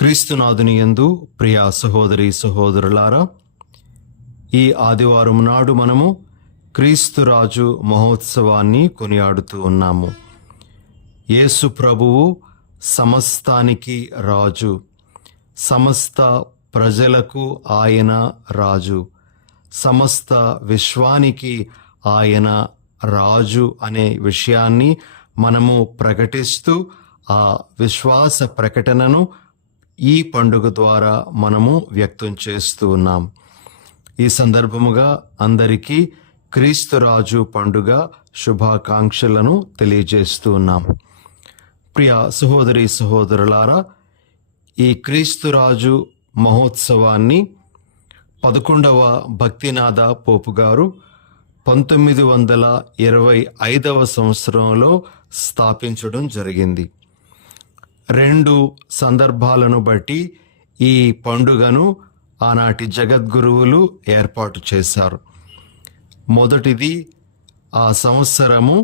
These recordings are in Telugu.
క్రీస్తునాథుని యందు ప్రియ సహోదరి సహోదరులారా, ఈ ఆదివారం నాడు మనము క్రీస్తురాజు మహోత్సవాన్ని కొనియాడుతూ ఉన్నాము. యేసు ప్రభువు సమస్తానికి రాజు, సమస్త ప్రజలకు ఆయన రాజు, సమస్త విశ్వానికి ఆయన రాజు అనే విషయాన్ని మనము ప్రకటిస్తూ ఆ విశ్వాస ప్రకటనను ఈ పండుగ ద్వారా మనము వ్యక్తం చేస్తూ ఉన్నాం. ఈ సందర్భముగా అందరికీ క్రీస్తురాజు పండుగ శుభాకాంక్షలను తెలియజేస్తూ ఉన్నాం. ప్రియ సహోదరి సహోదరులారా, ఈ క్రీస్తురాజు మహోత్సవాన్ని 11వ భక్తినాథ పోపు గారు 1925వ సంవత్సరంలో స్థాపించడం జరిగింది. 2 సందర్భాలను బట్టి ఈ పండుగను ఆనాటి జగద్గురువులు ఏర్పాటు చేశారు. మొదటిది, ఆ సంవత్సరము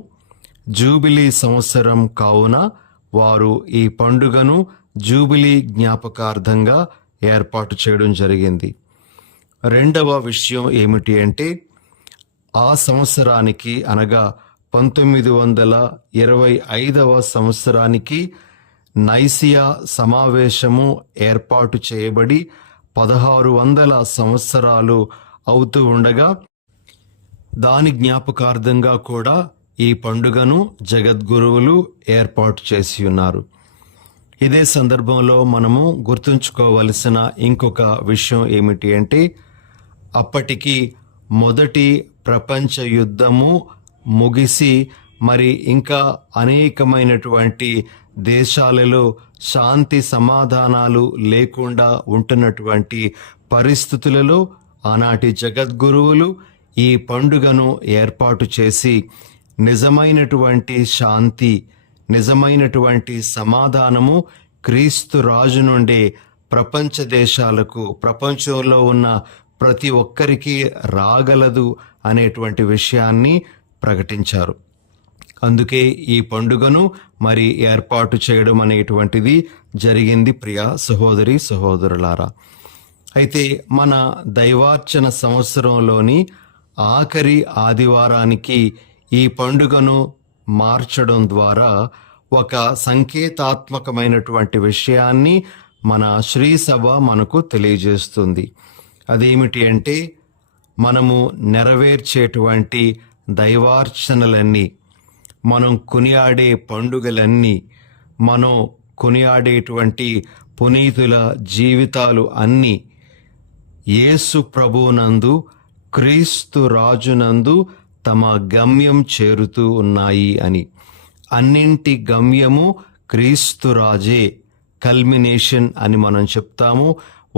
జూబిలీ సంవత్సరం కావున వారు ఈ పండుగను జూబిలీ జ్ఞాపకార్థంగా ఏర్పాటు చేయడం జరిగింది. రెండవ విషయం ఏమిటి అంటే, ఆ సంవత్సరానికి అనగా 1925వ సంవత్సరానికి నైసియా సమావేశము ఏర్పాటు చేయబడి 1600 సంవత్సరాలు అవుతూ ఉండగా దాని జ్ఞాపకార్థంగా కూడా ఈ పండుగను జగద్గురువులు ఏర్పాటు చేసి ఉన్నారు. ఇదే సందర్భంలో మనము గుర్తుంచుకోవలసిన ఇంకొక విషయం ఏమిటి అంటే, అప్పటికి మొదటి ప్రపంచ యుద్ధము ముగిసి మరి ఇంకా అనేకమైనటువంటి దేశాలలో శాంతి సమాధానాలు లేకుండా ఉంటున్నటువంటి పరిస్థితులలో ఆనాటి జగద్గురువులు ఈ పండుగను ఏర్పాటు చేసి నిజమైనటువంటి శాంతి, నిజమైనటువంటి సమాధానము క్రీస్తు రాజు నుండి ప్రపంచ దేశాలకు, ప్రపంచంలో ఉన్న ప్రతి ఒక్కరికి రాగలదు అనేటువంటి విషయాన్ని ప్రకటించారు. అందుకే ఈ పండుగను మరి ఏర్పాటు చేయడం అనేటువంటిది జరిగింది. ప్రియ సహోదరి సహోదరులారా, అయితే మన దైవార్చన సంవత్సరంలోని ఆఖరి ఆదివారానికి ఈ పండుగను మార్చడం ద్వారా ఒక సంకేతాత్మకమైనటువంటి విషయాన్ని మన శ్రీ సభ మనకు తెలియజేస్తుంది. అదేమిటి అంటే, మనము నెరవేర్చేటువంటి దైవార్చనలన్నీ, మనం కొనియాడే పండుగలన్నీ, మనం కొనియాడేటువంటి పునీతుల జీవితాలు అన్నీ యేసు ప్రభువునందు, క్రీస్తు రాజునందు తమ గమ్యం చేరుతూ ఉన్నాయి అని. అన్నింటి గమ్యము క్రీస్తు రాజే, కల్మినేషన్ అని మనం చెప్తాము.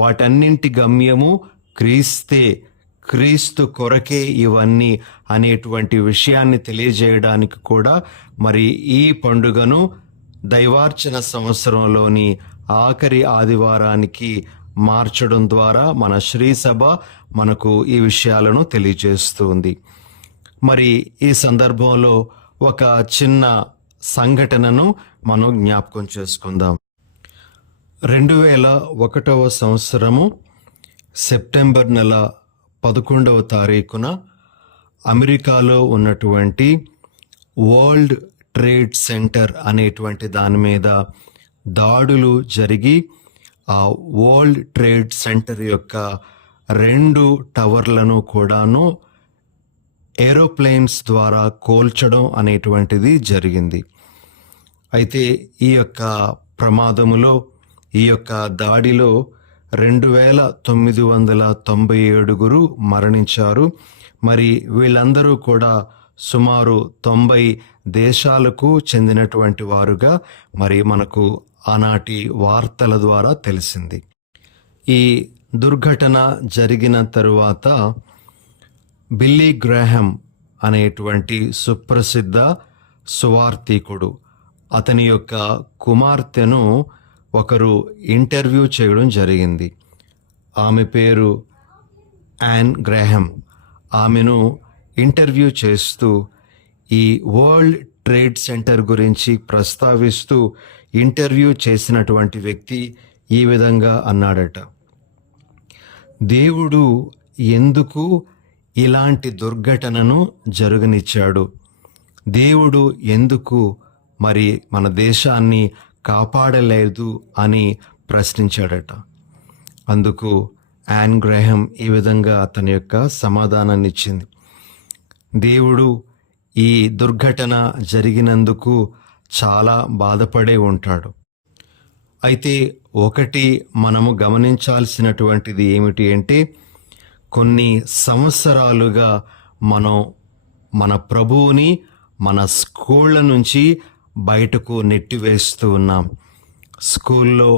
వాటన్నింటి గమ్యము క్రీస్తే, క్రీస్తు కొరకే ఇవన్నీ అనేటువంటి విషయాన్ని తెలియజేయడానికి కూడా మరి ఈ పండుగను దైవార్చన సంవత్సరంలోని ఆఖరి ఆదివారానికి మార్చడం ద్వారా మన శ్రీ సభ మనకు ఈ విషయాలను తెలియజేస్తుంది. మరి ఈ సందర్భంలో ఒక చిన్న సంఘటనను మనం జ్ఞాపకం చేసుకుందాం. 2001వ సంవత్సరము సెప్టెంబర్ నెల 11వ తారీఖున అమెరికాలో ఉన్నటువంటి వరల్డ్ ట్రేడ్ సెంటర్ అనేటువంటి దాని మీద దాడులు జరిగి ఆ వరల్డ్ ట్రేడ్ సెంటర్ యొక్క 2 టవర్లను కూడాను ఏరోప్లేన్స్ ద్వారా కోల్చడం అనేటువంటిది జరిగింది. అయితే ఈ యొక్క ప్రమాదములో, ఈ యొక్క దాడిలో 2997 మరణించారు. మరి వీళ్ళందరూ కూడా సుమారు 90 దేశాలకు చెందినటువంటి వారుగా మరి మనకు ఆనాటి వార్తల ద్వారా తెలిసింది. ఈ దుర్ఘటన జరిగిన తరువాత బిల్లీ గ్రాహం అనేటువంటి సుప్రసిద్ధ సువార్తికుడు, అతని యొక్క కుమార్తెను ఒకరు ఇంటర్వ్యూ చేయడం జరిగింది. ఆమె పేరు యాన్ గ్రాహం. ఆమెను ఇంటర్వ్యూ చేస్తూ ఈ వరల్డ్ ట్రేడ్ సెంటర్ గురించి ప్రస్తావిస్తూ ఇంటర్వ్యూ చేసినటువంటి వ్యక్తి ఈ విధంగా అన్నాడట, దేవుడు ఎందుకు ఇలాంటి దుర్ఘటనను జరగనిచ్చాడు? దేవుడు ఎందుకు మరి మన దేశాన్ని కాపాడలేదు అని ప్రశ్నించాడట. అందుకు యాన్ గ్రాహం ఈ విధంగా తన యొక్క సమాధానాన్ని ఇచ్చింది. దేవుడు ఈ దుర్ఘటన జరిగినందుకు చాలా బాధపడే ఉంటాడు. అయితే ఒకటి మనము గమనించాల్సినటువంటిది ఏమిటి అంటే, కొన్ని సంవత్సరాలుగా మనం మన ప్రభువుని మన స్కూళ్ళ నుంచి బయటకు నెట్టివేస్తూ ఉన్నాం. స్కూల్లో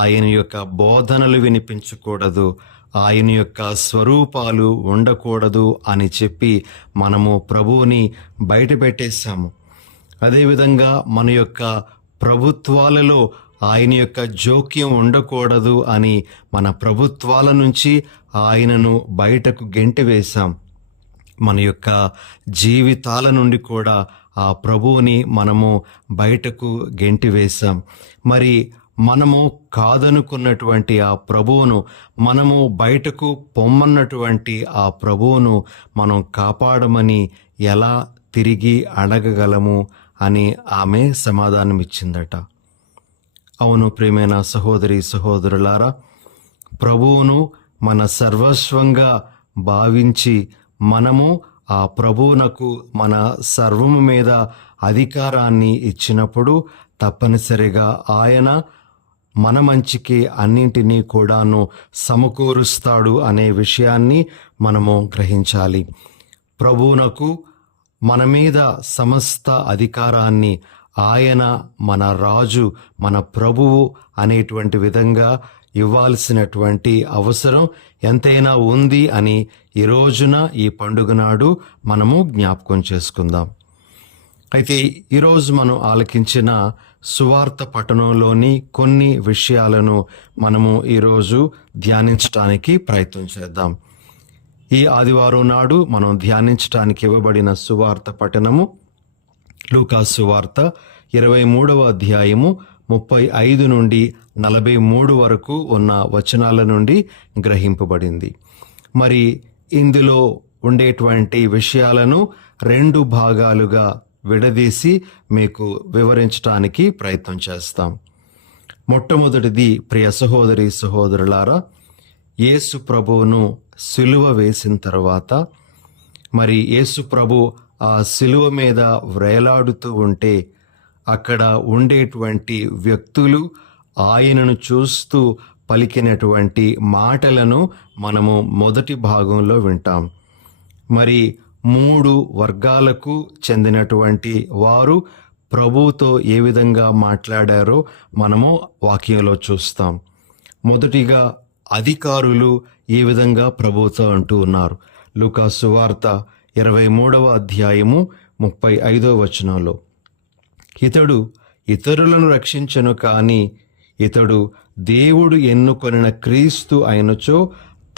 ఆయన యొక్క బోధనలు వినిపించకూడదు, ఆయన యొక్క స్వరూపాలు ఉండకూడదు అని చెప్పి మనము ప్రభువుని బయట పెట్టేశాము. అదేవిధంగా మన యొక్క ప్రభుత్వాలలో ఆయన యొక్క జోక్యం ఉండకూడదు అని మన ప్రభుత్వాల నుంచి ఆయనను బయటకు గెంటివేశాం. మన యొక్క జీవితాల నుండి కూడా ఆ ప్రభువుని మనము బయటకు గెంటివేశాం. మరి మనము కాదనుకున్నటువంటి ఆ ప్రభువును, మనము బయటకు పొమ్మన్నటువంటి ఆ ప్రభువును మనం కాపాడమని ఎలా తిరిగి అడగగలము అని ఆమె సమాధానం ఇచ్చిందట. అవును ప్రియమైన సహోదరి సహోదరులారా, ప్రభువును మన సర్వస్వంగా భావించి మనము ఆ ప్రభువునకు మన సర్వము మీద అధికారాన్ని ఇచ్చినప్పుడు తప్పనిసరిగా ఆయన మన మంచికి అన్నింటినీ కూడాను సమకూరుస్తాడు అనే విషయాన్ని మనము గ్రహించాలి. ప్రభువునకు మన మీద సమస్త అధికారాన్ని ఆయన మన రాజు, మన ప్రభువు అనేటువంటి విధంగా ఇవ్వాల్సినటువంటి అవసరం ఎంతైనా ఉంది అని ఈ రోజున, ఈ పండుగ నాడు మనము జ్ఞాపకం చేసుకుందాం. అయితే ఈరోజు మనం ఆలకించిన సువార్త పఠనంలోని కొన్ని విషయాలను మనము ఈరోజు ధ్యానించడానికి ప్రయత్నం చేద్దాం. ఈ ఆదివారం నాడు మనం ధ్యానించడానికి ఇవ్వబడిన సువార్త పఠనము లూకా సువార్త 23వ అధ్యాయము 35 నుండి 43 వరకు ఉన్న వచనాల నుండి గ్రహింపబడింది. మరి ఇందులో ఉండేటువంటి విషయాలను 2 భాగాలుగా విడదీసి మీకు వివరించడానికి ప్రయత్నం చేస్తాం. మొట్టమొదటిది, ప్రియ సహోదరి సహోదరులారా, యేసు ప్రభువును సిలువ వేసిన తర్వాత మరి యేసు ప్రభు ఆ సిలువ మీద వ్రేలాడుతూ ఉంటే అక్కడ ఉండేటువంటి వ్యక్తులు ఆయనను చూస్తూ పలికినటువంటి మాటలను మనము మొదటి భాగంలో వింటాం. మరి 3 వర్గాలకు చెందినటువంటి వారు ప్రభువుతో ఏ విధంగా మాట్లాడారో మనము వాక్యంలో చూస్తాం. మొదటిగా అధికారులు ఈ విధంగా ప్రభువుతో అంటూ ఉన్నారు. లూకా సువార్త 23వ అధ్యాయము 35వ వచనంలో, ఇతడు ఇతరులను రక్షించను కాని ఇతడు దేవుడు ఎన్నుకొనిన క్రీస్తు అయినచో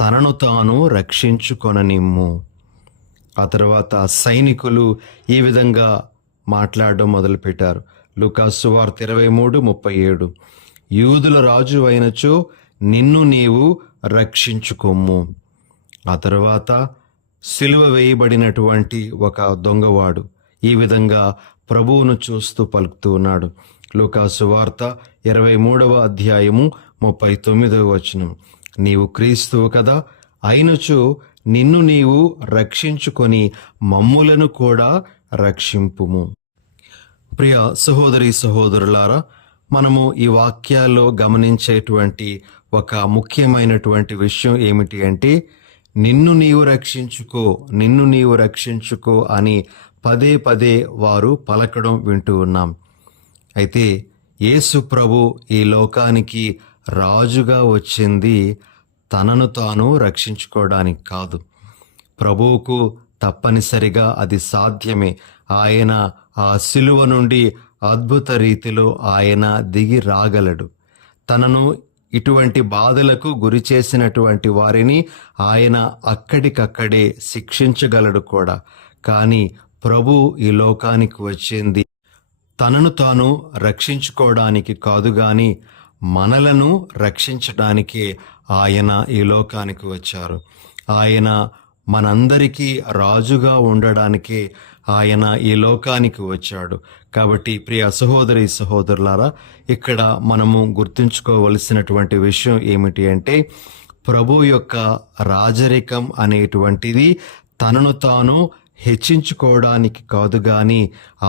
తనను తాను రక్షించుకొననిమ్ము. ఆ తర్వాత సైనికులు ఈ విధంగా మాట్లాడడం మొదలుపెట్టారు. లూకా సువార్త 23:37, యూదుల రాజు అయినచో నిన్ను నీవు రక్షించుకొమ్ము. ఆ తర్వాత సిలువ వేయబడినటువంటి ఒక దొంగవాడు ఈ విధంగా ప్రభువును చూస్తూ పలుకుతూ ఉన్నాడు. లూకా సువార్త 23వ అధ్యాయము 39వ వచనం, నీవు క్రీస్తువు కదా, అయినచో నిన్ను నీవు రక్షించుకొని మమ్ములను కూడా రక్షింపుము. ప్రియ సహోదరి సహోదరులారా, మనము ఈ వాక్యాల్లో గమనించేటువంటి ఒక ముఖ్యమైనటువంటి విషయం ఏమిటి అంటే, నిన్ను నీవు రక్షించుకో, నిన్ను నీవు రక్షించుకో అని పదే పదే వారు పలకడం వింటూ ఉన్నాం. అయితే యేసు ప్రభు ఈ లోకానికి రాజుగా వచ్చింది తనను తాను రక్షించుకోవడానికి కాదు. ప్రభువుకు తప్పనిసరిగా అది సాధ్యమే. ఆయన ఆ సిలువ నుండి అద్భుత రీతిలో ఆయన దిగి రాగలడు. తనను ఇటువంటి బాధలకు గురి చేసినటువంటి వారిని ఆయన అక్కడికక్కడే శిక్షించగలడు కూడా. కానీ ప్రభు ఈ లోకానికి వచ్చింది తనను తాను రక్షించుకోవడానికి కాదు గాని మనలను రక్షించడానికే ఆయన ఈ లోకానికి వచ్చారు. ఆయన మనందరికీ రాజుగా ఉండడానికే ఆయన ఈ లోకానికి వచ్చాడు. కాబట్టి ప్రియ సహోదరి సహోదరులారా, ఇక్కడ మనము గుర్తుంచుకోవలసినటువంటి విషయం ఏమిటి అంటే, ప్రభు యొక్క రాజరికం అనేటువంటిది తనను తాను హెచ్చించుకోవడానికి కాదు గాని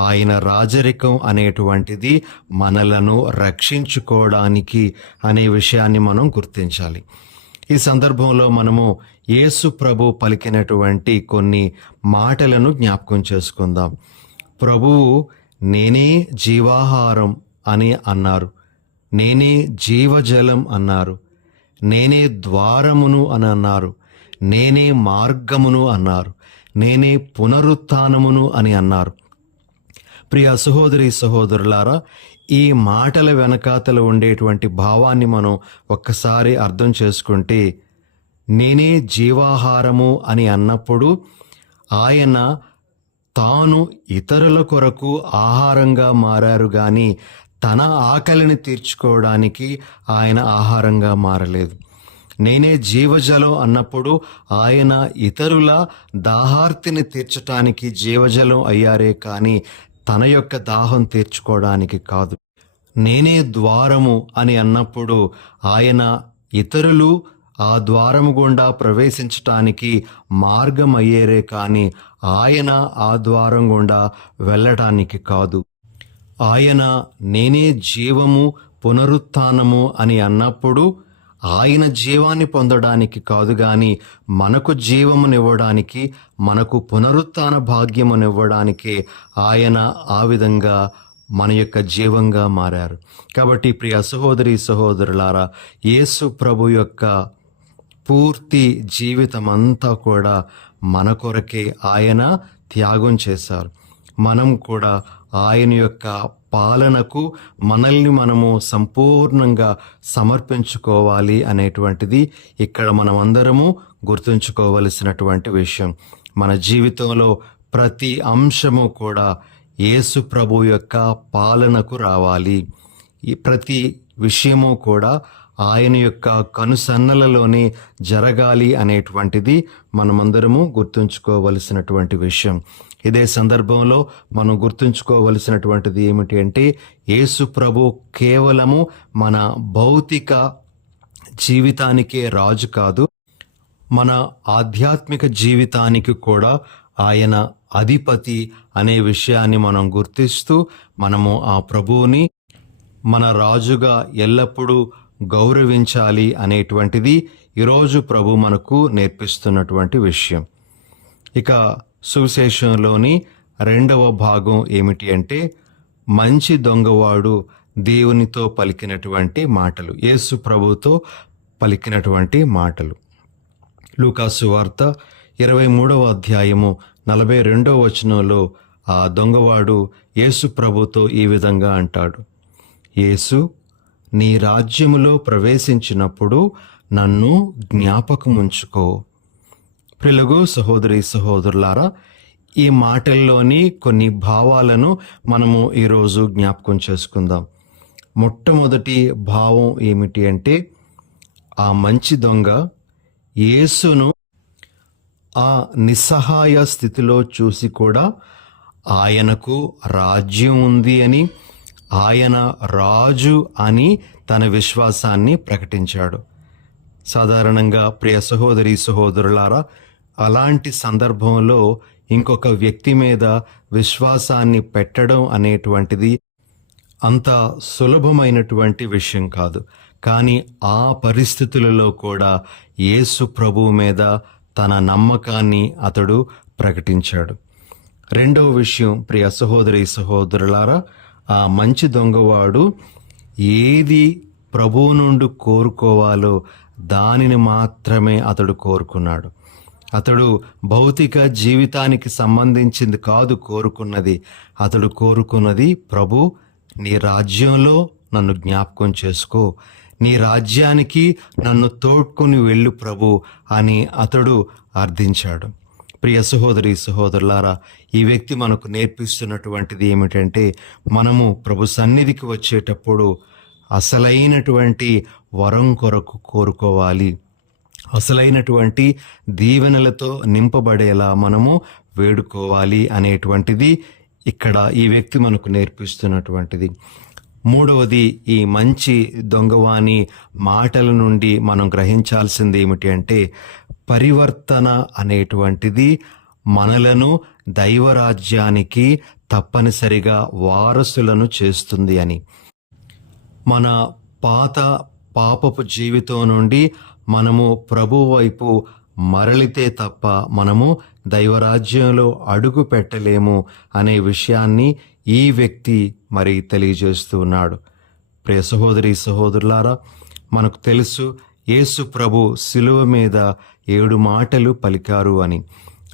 ఆయన రాజరికం అనేటువంటిది మనలను రక్షించుకోవడానికి అనే విషయాన్ని మనం గుర్తించాలి. ఈ సందర్భంలో మనము యేసు ప్రభు పలికినటువంటి కొన్ని మాటలను జ్ఞాపకం చేసుకుందాం. ప్రభువు నేనే జీవాహారం అని అన్నారు, నేనే జీవజలం అన్నారు, నేనే ద్వారమును అని అన్నారు, నేనే మార్గమును అన్నారు, నేనే పునరుత్థానమును అని అన్నారు. ప్రియ సహోదరి సహోదరులారా, ఈ మాటల వెనకాతల ఉండేటువంటి భావాన్ని మనం ఒక్కసారి అర్థం చేసుకుంటే, నేనే జీవాహారము అని అన్నప్పుడు ఆయన తాను ఇతరుల కొరకు ఆహారంగా మారారు గాని తన ఆకలిని తీర్చుకోవడానికి ఆయన ఆహారంగా మారలేదు. నేనే జీవజలం అన్నప్పుడు ఆయన ఇతరుల దాహార్తిని తీర్చటానికి జీవజలం అయ్యారే కానీ తన యొక్క దాహం తీర్చుకోవడానికి కాదు. నేనే ద్వారము అని అన్నప్పుడు ఆయన ఇతరులు ఆ ద్వారము గుండా ప్రవేశించటానికి మార్గం అయ్యేరే కానీ ఆయన ఆ ద్వారం గుండా వెళ్ళటానికి కాదు. ఆయన నేనే జీవము పునరుత్థానము అని అన్నప్పుడు ఆయన జీవాన్ని పొందడానికి కాదు గాని మనకు జీవమునివ్వడానికి, మనకు పునరుత్థాన భాగ్యమునివ్వడానికి ఆయన ఆ విధంగా మన యొక్క జీవంగా మారారు. కాబట్టి ప్రియ సహోదరి సహోదరులారా, యేసు ప్రభు యొక్క పూర్తి జీవితమంతా కూడా మన కొరకే ఆయన త్యాగం చేశారు. మనం కూడా ఆయన యొక్క పాలనకు మనల్ని మనము సంపూర్ణంగా సమర్పించుకోవాలి అనేటువంటిది ఇక్కడ మనమందరము గుర్తుంచుకోవలసినటువంటి విషయం. మన జీవితంలో ప్రతి అంశము కూడా యేసు ప్రభు యొక్క పాలనకు రావాలి. ఈ ప్రతి విషయము కూడా ఆయన యొక్క కనుసన్నలలోనే జరగాలి అనేటువంటిది మనమందరము గుర్తుంచుకోవలసినటువంటి విషయం. ఇదే సందర్భంలో మనం గుర్తుంచుకోవలసినటువంటిది ఏమిటి అంటే, యేసు ప్రభు కేవలము మన భౌతిక జీవితానికే రాజు కాదు, మన ఆధ్యాత్మిక జీవితానికి కూడా ఆయన అధిపతి అనే విషయాన్ని మనం గుర్తిస్తూ మనము ఆ ప్రభువుని మన రాజుగా ఎల్లప్పుడూ గౌరవించాలి అనేటువంటిది ఈరోజు ప్రభు మనకు నేర్పిస్తున్నటువంటి విషయం. ఇక సువిశేషంలోని 2వ భాగం ఏమిటి అంటే, మంచి దొంగవాడు దేవునితో పలికినటువంటి మాటలు, యేసు ప్రభుతో పలికినటువంటి మాటలు. లూకాసు వార్త 23వ అధ్యాయము 42వ వచనంలో ఆ దొంగవాడు యేసు ప్రభుతో ఈ విధంగా అంటాడు, యేసు, నీ రాజ్యములో ప్రవేశించినప్పుడు నన్ను జ్ఞాపకముంచుకో. ప్రియులకు సహోదరి సహోదరులారా, ఈ మాటల్లోని కొన్ని భావాలను మనము ఈరోజు జ్ఞాపకం చేసుకుందాం. మొట్టమొదటి భావం ఏమిటి అంటే, ఆ మంచి దొంగ యేసును ఆ నిస్సహాయ స్థితిలో చూసి కూడా ఆయనకు రాజ్యం ఉంది అని, ఆయన రాజు అని తన విశ్వాసాన్ని ప్రకటించాడు. సాధారణంగా ప్రియ సహోదరి సహోదరులారా, అలాంటి సందర్భంలో ఇంకొక వ్యక్తి మీద విశ్వాసాన్ని పెట్టడం అనేటువంటిది అంత సులభమైనటువంటి విషయం కాదు. కానీ ఆ పరిస్థితులలో కూడా యేసు ప్రభువు మీద తన నమ్మకాన్ని అతడు ప్రకటించాడు. రెండవ విషయం ప్రియ సహోదరి సహోదరులారా, ఆ మంచి దొంగవాడు ఏది ప్రభువు నుండి కోరుకోవాలో దానిని మాత్రమే అతడు కోరుకున్నాడు. అతడు భౌతిక జీవితానికి సంబంధించింది కాదు కోరుకున్నది. అతడు కోరుకున్నది, ప్రభు నీ రాజ్యంలో నన్ను జ్ఞాపకం చేసుకో, నీ రాజ్యానికి నన్ను తోడ్కొని వెళ్ళు ప్రభు అని అతడు అర్థించాడు. ప్రియ సహోదరి సహోదరులారా, ఈ వ్యక్తి మనకు నేర్పిస్తున్నటువంటిది ఏమిటంటే, మనము ప్రభు సన్నిధికి వచ్చేటప్పుడు అసలైనటువంటి వరం కొరకు కోరుకోవాలి. అసలైనటువంటి దీవెనలతో నింపబడేలా మనము వేడుకోవాలి అనేటువంటిది ఇక్కడ ఈ వ్యక్తి మనకు నేర్పిస్తున్నటువంటిది. మూడవది, ఈ మంచి దొంగవాని మాటల నుండి మనం గ్రహించాల్సింది ఏమిటి అంటే, పరివర్తన అనేటువంటిది మనలను దైవరాజ్యానికి తప్పనిసరిగా వారసులను చేస్తుంది అని. మన పాత పాపపు జీవితం నుండి మనము ప్రభువు వైపు మరలితే తప్ప మనము దైవరాజ్యంలో అడుగు పెట్టలేము అనే విషయాన్ని ఈ వ్యక్తి మరి తెలియజేస్తూ ఉన్నాడు. ప్రియ సహోదరి సహోదరులారా, మనకు తెలుసు యేసు ప్రభు శిలువ మీద 7 మాటలు పలికారు అని.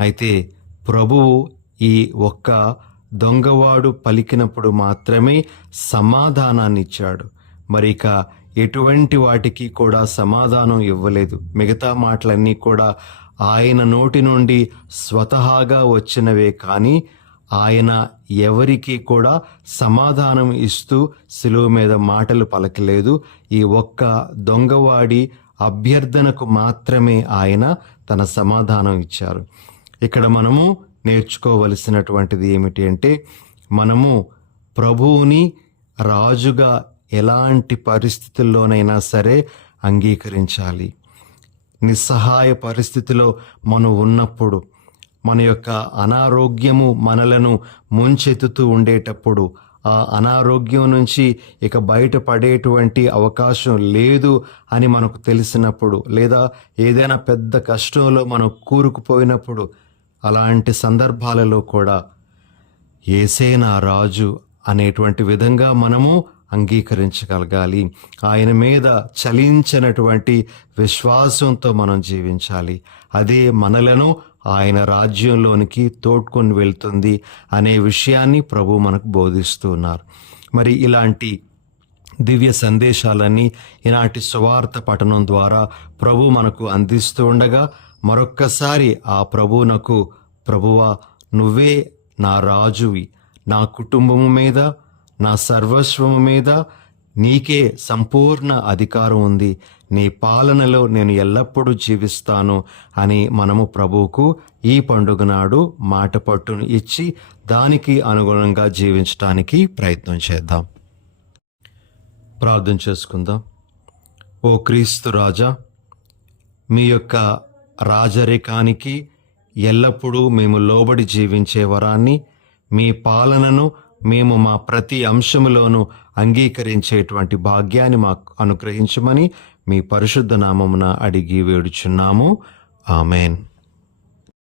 అయితే ప్రభువు ఈ ఒక్క దొంగవాడు పలికినప్పుడు మాత్రమే సమాధానాన్ని ఇచ్చాడు. మరి ఇక ఎటువంటి వాటికి కూడా సమాధానం ఇవ్వలేదు. మిగతా మాటలన్నీ కూడా ఆయన నోటి నుండి స్వతహాగా వచ్చినవే కానీ ఆయన ఎవరికి కూడా సమాధానం ఇస్తూ శిలువ మీద మాటలు పలకలేదు. ఈ ఒక్క దొంగవాడి అభ్యర్థనకు మాత్రమే ఆయన తన సమాధానం ఇచ్చారు. ఇక్కడ మనము నేర్చుకోవలసినటువంటిది ఏమిటి అంటే, మనము ప్రభువుని రాజుగా ఎలాంటి పరిస్థితుల్లోనైనా సరే అంగీకరించాలి. నిస్సహాయ పరిస్థితిలో మనం ఉన్నప్పుడు, మన యొక్క అనారోగ్యము మనలను ముంచెత్తుతూ ఉండేటప్పుడు, ఆ అనారోగ్యం నుంచి ఇక బయటపడేటువంటి అవకాశం లేదు అని మనకు తెలిసినప్పుడు, లేదా ఏదైనా పెద్ద కష్టంలో మనం కూరుకుపోయినప్పుడు, అలాంటి సందర్భాలలో కూడా యేసే నా రాజు అనేటువంటి విధంగా మనము అంగీకరించగలగాలి. ఆయన మీద చలించినటువంటి విశ్వాసంతో మనం జీవించాలి. అదే మనలను ఆయన రాజ్యంలోనికి తోడ్కొని వెళ్తుంది అనే విషయాన్ని ప్రభు మనకు బోధిస్తూ ఉన్నారు. మరి ఇలాంటి దివ్య సందేశాలన్నీ ఈనాటి సువార్త పఠనం ద్వారా ప్రభు మనకు అందిస్తూ ఉండగా, మరొక్కసారి ఆ ప్రభువునకు, ప్రభువా నువ్వే నా రాజువి, నా కుటుంబము మీద, నా సర్వస్వము మీద నీకే సంపూర్ణ అధికారం ఉంది, నీ పాలనలో నేను ఎల్లప్పుడూ జీవిస్తాను అని మనము ప్రభువుకు ఈ పండుగ నాడు మాట పట్టును ఇచ్చి దానికి అనుగుణంగా జీవించడానికి ప్రయత్నం చేద్దాం. ప్రార్థన చేసుకుందాం. ఓ క్రీస్తు రాజా, మీ యొక్క రాజరికానికి ఎల్లప్పుడూ మేము లోబడి జీవించే వరాన్ని, మీ పాలనను మేము మా ప్రతి అంశములోనూ అంగీకరించేటువంటి భాగ్యాన్ని మాకు అనుగ్రహించమని మీ పరిశుద్ధ నామమున అడిగి వేడుచున్నాము. ఆమెన్.